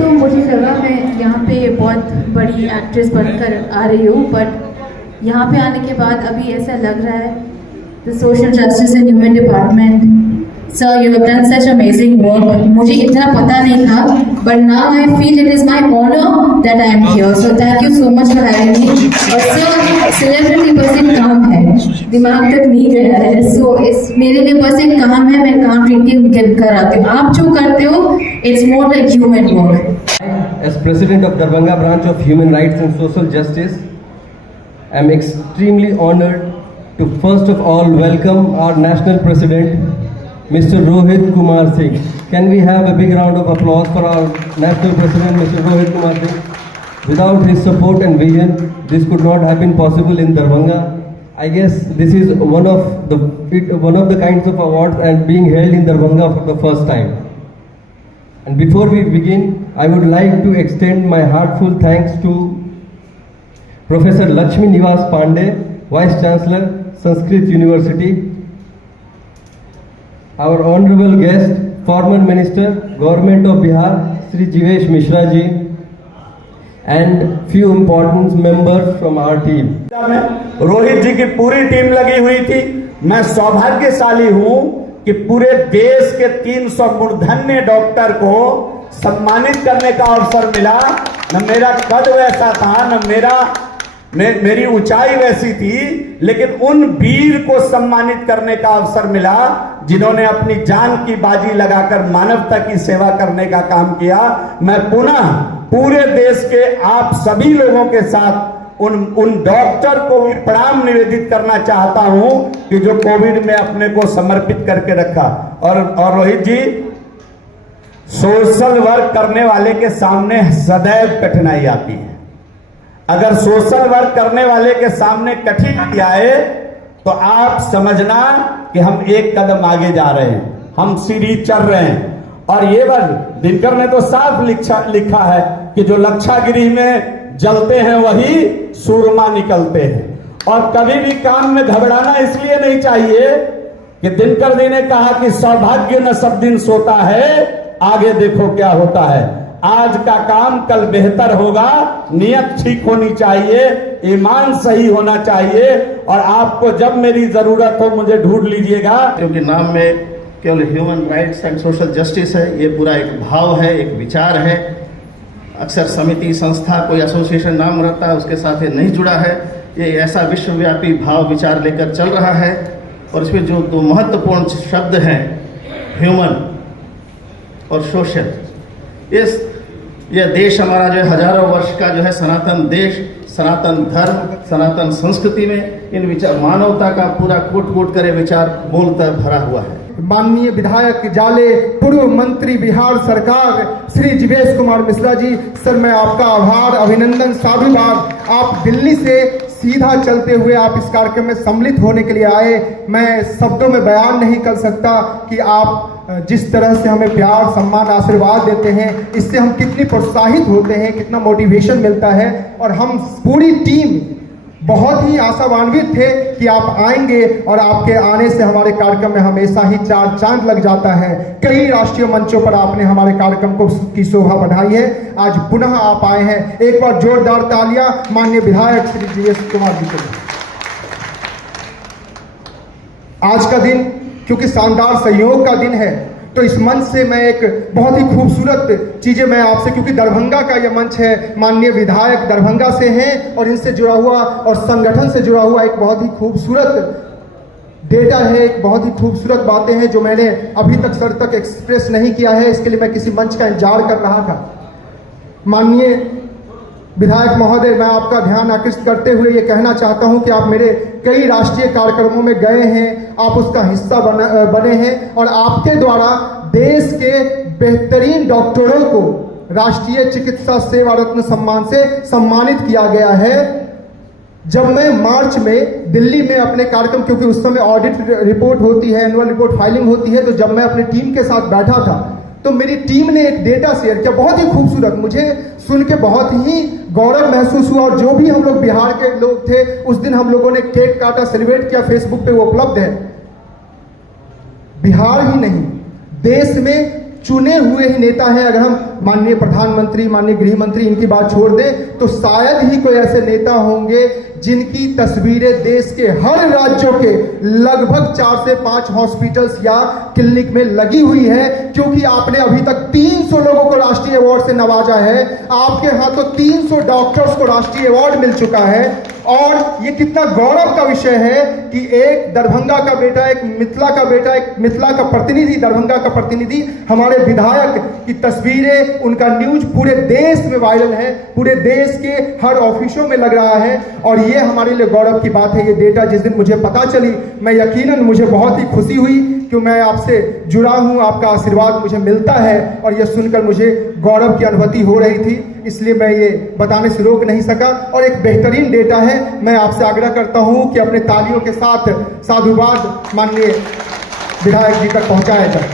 तो मुझे लगा मैं यहाँ पे बहुत बड़ी एक्ट्रेस बनकर आ रही हूँ, बट यहाँ पे आने के बाद अभी ऐसा लग रहा है the social justice and human department, sir you have done such amazing work. मुझे इतना पता नहीं था, but now I feel it is my honour that I am here, so thank you so much for having me. और sir celebrity बस एक काम है, दिमाग तक नहीं गया है, सो इस मेरे लिए बस एक काम है, मैं काम ट्रीटिंग कर आती हूँ। आप जो करते हो it's more like human work. As President of Darbhanga branch of Human Rights and Social Justice, I am extremely honored to first of all welcome our National President, Mr. Rohit Kumar Singh. Can we have a big round of applause for our National President, Mr. Rohit Kumar Singh? Without his support and vision, this could not have been possible in Darbhanga. I guess this is one of the kinds of awards and being held in Darbhanga for the first time. And before we begin, I would like to extend my heartfelt thanks to Professor Lakshmi Nivas Pandey, Vice Chancellor, Sanskrit University, our honorable guest, former Minister, Government of Bihar, Sri Jivesh Mishra ji, and few important members from our team. Rohit ji की पूरी team लगी हुई थी। मैं सौभाग्यशाली हूं कि पूरे देश के 300 मूर्धन्य डॉक्टर को सम्मानित करने का अवसर मिला। न मेरा कद वैसा था, न मेरी ऊंचाई वैसी थी, लेकिन उन वीर को सम्मानित करने का अवसर मिला जिन्होंने अपनी जान की बाजी लगाकर मानवता की सेवा करने का काम किया। मैं पुनः पूरे देश के आप सभी लोगों के साथ उन डॉक्टर को भी प्रणाम निवेदित करना चाहता हूं कि जो कोविड में अपने को समर्पित करके रखा। और रोहित जी, सोशल वर्क करने वाले के सामने सदैव कठिनाई आती है। अगर सोशल वर्क करने वाले के सामने कठिनाई आए तो आप समझना कि हम एक कदम आगे जा रहे हैं, हम सीढ़ी चढ़ रहे हैं। और ये बात दिनकर ने तो साफ लिखा है कि जो लक्षागिरी में जलते हैं वही सूरमा निकलते हैं। और कभी भी काम में घबराना इसलिए नहीं चाहिए कि दिनकर जी ने कहा कि सौभाग्य न सब दिन सोता है, आगे देखो क्या होता है। आज का काम कल बेहतर होगा, नियत ठीक होनी चाहिए, ईमान सही होना चाहिए, और आपको जब मेरी जरूरत हो मुझे ढूंढ लीजिएगा। क्योंकि नाम में केवल human rights and social justice है, ये पूरा एक भाव है, एक विचार है। अक्सर समिति, संस्था, कोई एसोसिएशन नाम रहता है उसके साथ ये नहीं जुड़ा है। ये ऐसा विश्वव्यापी भाव विचार लेकर चल रहा है। और इसमें जो दो महत्वपूर्ण शब्द हैं, ह्यूमन और सोशल, यह देश हमारा जो है हजारों वर्ष का जो है सनातन देश, सनातन धर्म, सनातन संस्कृति में इन विचार, मानवता का पूरा कूट कूट करे विचार मूलतः भरा हुआ है। माननीय विधायक जाले, पूर्व मंत्री बिहार सरकार श्री जीवेश कुमार मिश्रा जी, सर मैं आपका आभार, अभिनंदन, साधुवाद। आप दिल्ली से सीधा चलते हुए आप इस कार्यक्रम में सम्मिलित होने के लिए आए। मैं शब्दों में बयान नहीं कर सकता कि आप जिस तरह से हमें प्यार, सम्मान, आशीर्वाद देते हैं, इससे हम कितनी प्रोत्साहित होते हैं, कितना मोटिवेशन मिलता है। और हम पूरी टीम बहुत ही आशावान्वित थे कि आप आएंगे, और आपके आने से हमारे कार्यक्रम में हमेशा ही चार चांद लग जाता है। कई राष्ट्रीय मंचों पर आपने हमारे कार्यक्रम को की शोभा बढ़ाई है। आज पुनः आप आए हैं, एक बार जोरदार तालियां माननीय विधायक श्री जीवेश कुमार जी को। आज का दिन क्योंकि शानदार संयोग का दिन है, तो इस मंच से मैं एक बहुत ही खूबसूरत चीजें मैं आपसे, क्योंकि दरभंगा का यह मंच है, माननीय विधायक दरभंगा से हैं और इनसे जुड़ा हुआ और संगठन से जुड़ा हुआ एक बहुत ही खूबसूरत डेटा है, एक बहुत ही खूबसूरत बातें हैं जो मैंने अभी तक सर तक एक्सप्रेस नहीं किया है। इसके लिए मैं किसी मंच का इंतजार कर रहा था। माननीय विधायक महोदय, मैं आपका ध्यान आकृष्ट करते हुए ये कहना चाहता हूं कि आप मेरे कई राष्ट्रीय कार्यक्रमों में गए हैं, आप उसका हिस्सा बने हैं, और आपके द्वारा देश के बेहतरीन डॉक्टरों को राष्ट्रीय चिकित्सा सेवा रत्न सम्मान से सम्मानित किया गया है। जब मैं मार्च में दिल्ली में अपने कार्यक्रम, क्योंकि उस समय ऑडिट रिपोर्ट होती है, एनुअल रिपोर्ट फाइलिंग होती है, तो जब मैं अपनी टीम के साथ बैठा था तो मेरी टीम ने एक डेटा शेयर किया, बहुत ही खूबसूरत, मुझे सुन के बहुत ही गौरव महसूस हुआ। और जो भी हम लोग बिहार के लोग थे, उस दिन हम लोगों ने केक काटा, सेलिब्रेट किया, फेसबुक पे वो उपलब्ध है। बिहार ही नहीं, देश में चुने हुए ही नेता हैं। अगर हम माननीय प्रधानमंत्री, माननीय गृह मंत्री, इनकी बात छोड़ दें तो शायद ही कोई ऐसे नेता होंगे जिनकी तस्वीरें देश के हर राज्यों के लगभग 4 से 5 हॉस्पिटल्स या क्लिनिक में लगी हुई है, क्योंकि आपने अभी तक 300 लोगों को राष्ट्रीय अवार्ड से नवाजा है। आपके हाथों 300 डॉक्टर्स को राष्ट्रीय अवार्ड मिल चुका है। और ये कितना गौरव का विषय है कि एक दरभंगा का बेटा, एक मिथिला का बेटा, एक मिथिला का प्रतिनिधि, दरभंगा का प्रतिनिधि, हमारे विधायक की तस्वीरें, उनका न्यूज पूरे देश में वायरल है, पूरे देश के हर ऑफिसों में लग रहा है। और ये हमारे लिए गौरव की बात है। ये डेटा जिस दिन मुझे पता चली, मैं यकीनन मुझे बहुत ही खुशी हुई कि मैं आपसे जुड़ा हूं, आपका आशीर्वाद मुझे मिलता है, और यह सुनकर मुझे गौरव की अनुभूति हो रही थी, इसलिए मैं ये बताने से रोक नहीं सका। और एक बेहतरीन डेटा है, मैं आपसे आग्रह करता हूं कि अपने तालियों के साथ साधुवाद माननीय विधायक जी तक पहुंचाया जाए।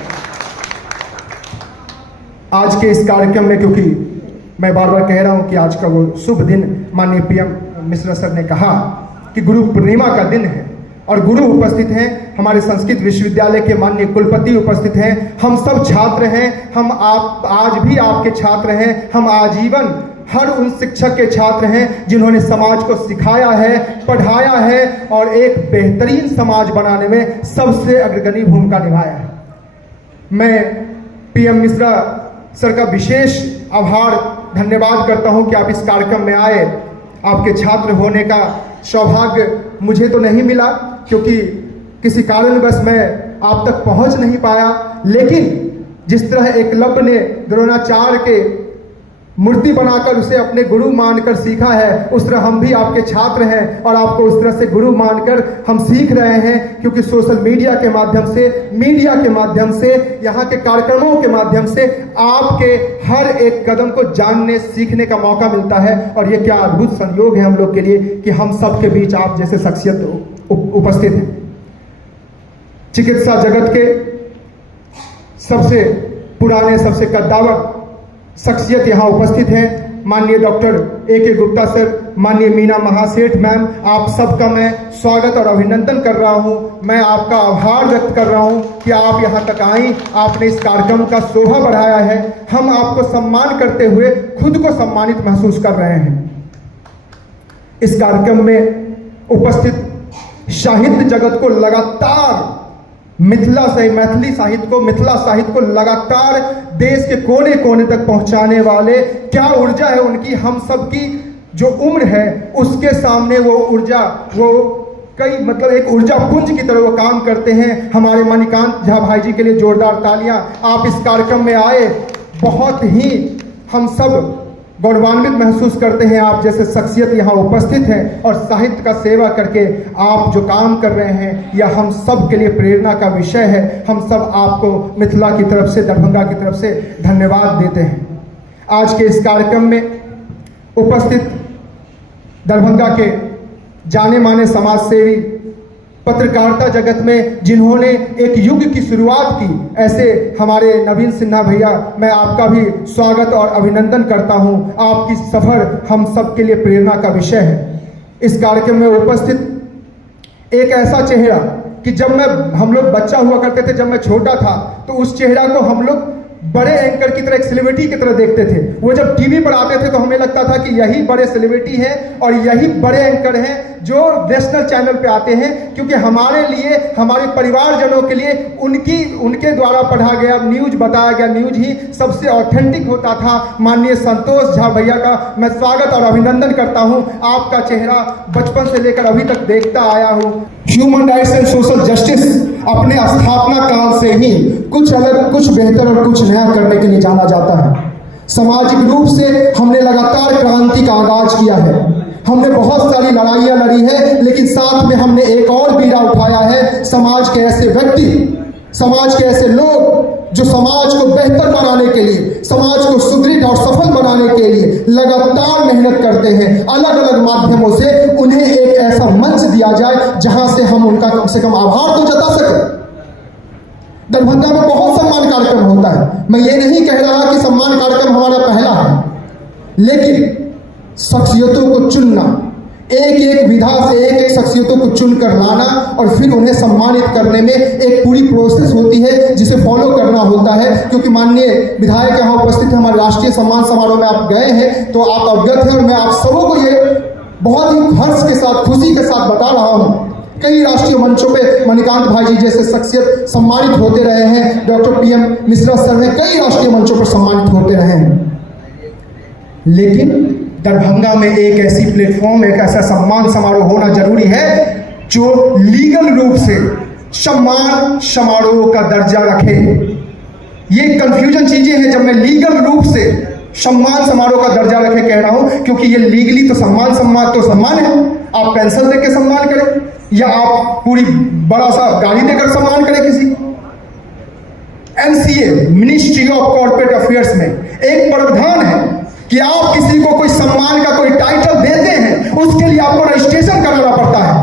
आज के इस कार्यक्रम में, क्योंकि मैं बार बार कह रहा हूं कि आज का वो शुभ दिन, माननीय पीएम मिश्रा सर ने कहा कि गुरु पूर्णिमा का दिन है और गुरु उपस्थित हैं, हमारे संस्कृत विश्वविद्यालय के माननीय कुलपति उपस्थित हैं, हम सब छात्र हैं, हम आप आज भी आपके छात्र हैं, हम आजीवन हर उन शिक्षक के छात्र हैं जिन्होंने समाज को सिखाया है, पढ़ाया है और एक बेहतरीन समाज बनाने में सबसे अग्रगणी भूमिका निभाया है। मैं पीएम मिश्रा सर का विशेष आभार, धन्यवाद करता हूं कि आप इस कार्यक्रम में आए। आपके छात्र होने का सौभाग्य मुझे तो नहीं मिला, क्योंकि किसी कारणवश मैं आप तक पहुंच नहीं पाया, लेकिन जिस तरह एकलव्य ने द्रोणाचार्य के मूर्ति बनाकर उसे अपने गुरु मानकर सीखा है, उस तरह हम भी आपके छात्र हैं और आपको उस तरह से गुरु मानकर हम सीख रहे हैं। क्योंकि सोशल मीडिया के माध्यम से, मीडिया के माध्यम से, यहाँ के कार्यक्रमों के माध्यम से आपके हर एक कदम को जानने सीखने का मौका मिलता है। और ये क्या अद्भुत संयोग है हम लोग के लिए कि हम सबके बीच आप जैसे शख्सियत उपस्थित हैं। चिकित्सा जगत के सबसे पुराने, सबसे कद्दावर शख्सियत यहाँ उपस्थित हैं, माननीय डॉक्टर A.K. गुप्ता सर, माननीय मीना महासेठ मैम, आप सबका मैं स्वागत और अभिनंदन कर रहा हूँ। मैं आपका आभार व्यक्त कर रहा हूँ कि आप यहाँ तक आई, आपने इस कार्यक्रम का शोभा बढ़ाया है। हम आपको सम्मान करते हुए खुद को सम्मानित महसूस कर रहे हैं। इस कार्यक्रम में उपस्थित साहित्य जगत को लगातार मैथिली साहित्य को लगातार देश के कोने कोने तक पहुंचाने वाले, क्या ऊर्जा है उनकी, हम सब की जो उम्र है उसके सामने वो ऊर्जा, वो कई मतलब एक ऊर्जा पुंज की तरह वो काम करते हैं। हमारे मणिकांत झा भाई जी के लिए जोरदार तालियां। आप इस कार्यक्रम में आए, बहुत ही हम सब गौरवान्वित महसूस करते हैं। आप जैसे शख्सियत यहाँ उपस्थित हैं और साहित्य का सेवा करके आप जो काम कर रहे हैं, यह हम सब के लिए प्रेरणा का विषय है। हम सब आपको मिथिला की तरफ से, दरभंगा की तरफ से धन्यवाद देते हैं। आज के इस कार्यक्रम में उपस्थित दरभंगा के जाने माने समाजसेवी, पत्रकारिता जगत में जिन्होंने एक युग की शुरुआत की, ऐसे हमारे नवीन सिन्हा भैया, मैं आपका भी स्वागत और अभिनंदन करता हूं। आपकी सफर हम सब के लिए प्रेरणा का विषय है। इस कार्यक्रम में उपस्थित एक ऐसा चेहरा कि जब हम लोग बच्चा हुआ करते थे, जब मैं छोटा था, तो उस चेहरा को हम लोग बड़े एंकर की तरह, एक सेलिब्रिटी की तरह देखते थे। वो जब टीवी पर आते थे तो हमें लगता था कि यही बड़े सेलिब्रिटी हैं और यही बड़े एंकर हैं जो नेशनल चैनल पे आते हैं, क्योंकि हमारे लिए, हमारे परिवारजनों के लिए उनके द्वारा पढ़ा गया न्यूज, बताया गया न्यूज ही सबसे ऑथेंटिक होता था। माननीय संतोष झा भैया का मैं स्वागत और अभिनंदन करता हूं। आपका चेहरा बचपन से लेकर अभी तक देखता आया हूं। Human rights and social justice अपने स्थापना काल से ही कुछ अलग, कुछ बेहतर और कुछ नया करने के लिए जाना जाता है। सामाजिक रूप से हमने लगातार क्रांति का आगाज किया है। हमने बहुत सारी लड़ाइयां लड़ी है, लेकिन साथ में हमने एक और बीड़ा उठाया है। समाज के ऐसे व्यक्ति, समाज के ऐसे लोग जो समाज को बेहतर बनाने के लिए, समाज को सुदृढ़ और सफल बनाने के लिए लगातार मेहनत करते हैं। अलग अलग माध्यमों से उन्हें एक ऐसा मंच दिया जाए जहां से हम उनका कम से कम आभार तो जता सके। दरभंगा में बहुत सम्मान कार्यक्रम होता है, मैं ये नहीं कह रहा कि सम्मान कार्यक्रम हमारा पहला है, लेकिन शख्सियतों को चुनना, एक एक विधा से एक एक शख्सियतों को चुनकर लाना और फिर उन्हें सम्मानित करने में एक पूरी प्रोसेस होती है जिसे फॉलो करना होता है। क्योंकि माननीय विधायक यहाँ उपस्थित है, हमारे राष्ट्रीय सम्मान समारोह में आप गए हैं तो आप अवगत हैं, और मैं आप सबों को ये बहुत ही हर्ष के साथ, खुशी के साथ बता रहा हूँ। कई राष्ट्रीय मंचों पे मणिकांत भाई जी जैसे शख्सियत सम्मानित होते रहे हैं, डॉक्टर PM मिश्रा सर ने कई राष्ट्रीय मंचों पर सम्मानित होते रहे हैं, लेकिं दरभंगा में एक ऐसी प्लेटफॉर्म, एक ऐसा सम्मान समारोह होना जरूरी है जो लीगल रूप से सम्मान समारोह का दर्जा रखे। ये कंफ्यूजन चीजें हैं जब मैं लीगल रूप से सम्मान समारोह का दर्जा रखे कह रहा हूं, क्योंकि ये लीगली तो सम्मान है। आप पेंशन देकर सम्मान करें या आप पूरी बड़ा सा गाड़ी देकर सम्मान करें किसी। MCA ministry of corporate affairs में एक प्रावधान है कि आप किसी को कोई सम्मान का कोई टाइटल देते हैं, उसके लिए आपको रजिस्ट्रेशन कराना पड़ता है।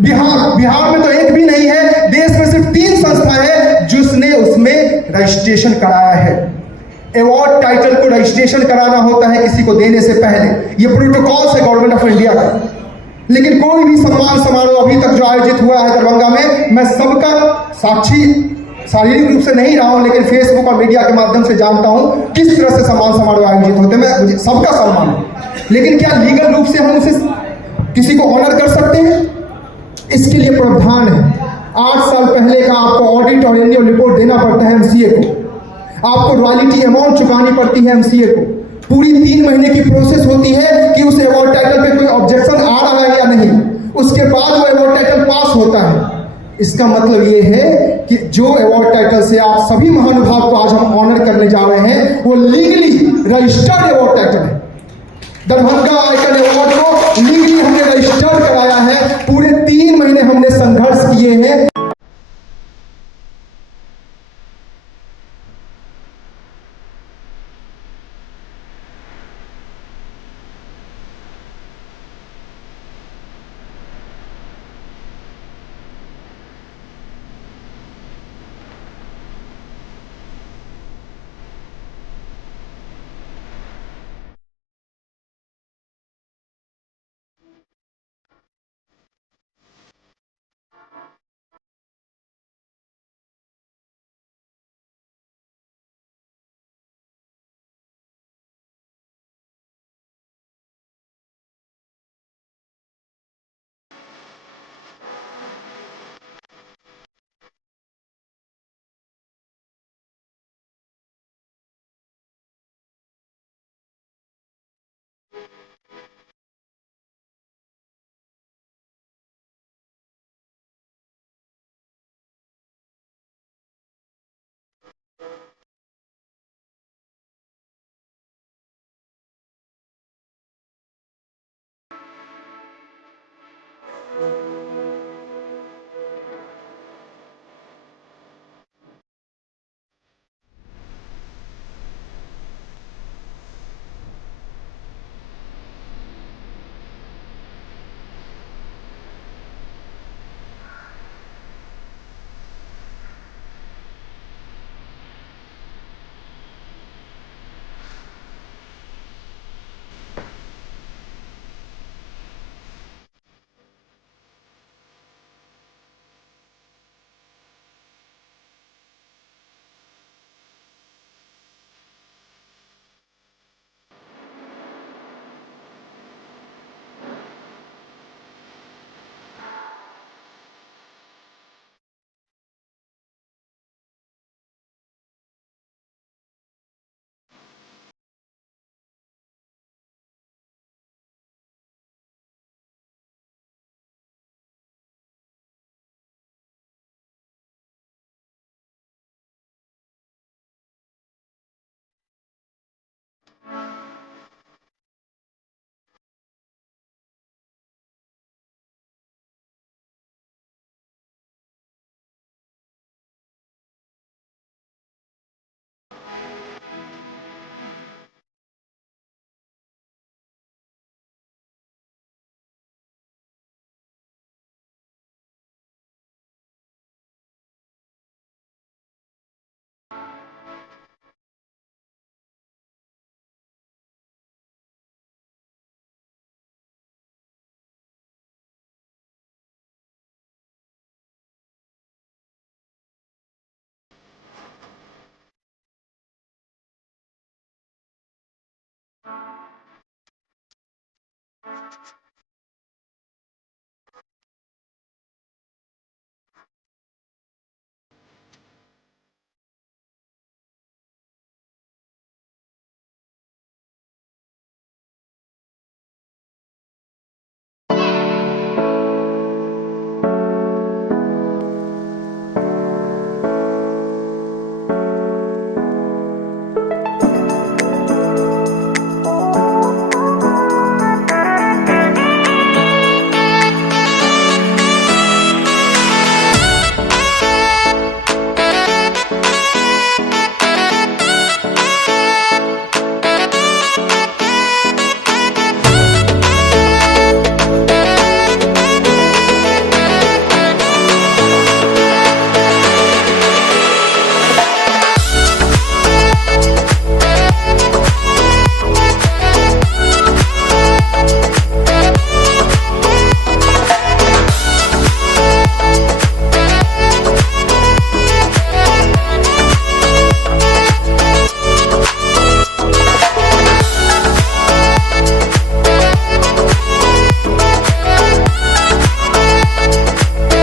बिहार में तो एक भी नहीं है, देश में सिर्फ 3 संस्था है जिसने उसमें रजिस्ट्रेशन कराया है। अवार्ड टाइटल को रजिस्ट्रेशन कराना होता है किसी को देने से पहले, ये प्रोटोकॉल है गवर्नमेंट ऑफ इंडिया का। लेकिन कोई भी सम्मान समारोह अभी तक जो आयोजित हुआ है दरभंगा में, मैं सबका साक्षी शारीरिक रूप से नहीं रहा हूं, लेकिन फेसबुक और मीडिया के माध्यम से जानता हूं किस तरह से सम्मान समारोह आयोजित होते हैं। मुझे सबका सम्मान है, लेकिन क्या लीगल रूप से हम उसे किसी को ऑनर कर सकते हैं? इसके लिए प्रावधान है। 8 साल पहले का आपको ऑडिट और एनुअल रिपोर्ट देना पड़ता है MCA को, आपको रॉयल्टी अमाउंट चुकानी पड़ती है MCA को। पूरी 3 महीने की प्रोसेस होती है कि उस अवार्ड टाइटल पे कोई ऑब्जेक्शन आ रहा है या नहीं, उसके बाद वो अवार्ड टाइटल पास होता है। इसका मतलब ये है कि जो अवार्ड टाइटल से आप सभी महानुभाव को आज हम ऑनर करने जा रहे हैं वो लीगली रजिस्टर्ड अवार्ड टाइटल है। दरभंगा आइकन अवार्ड को लीगली हमने रजिस्टर्ड कराया है। पूरे 3 महीने हमने संघर्ष किए हैं।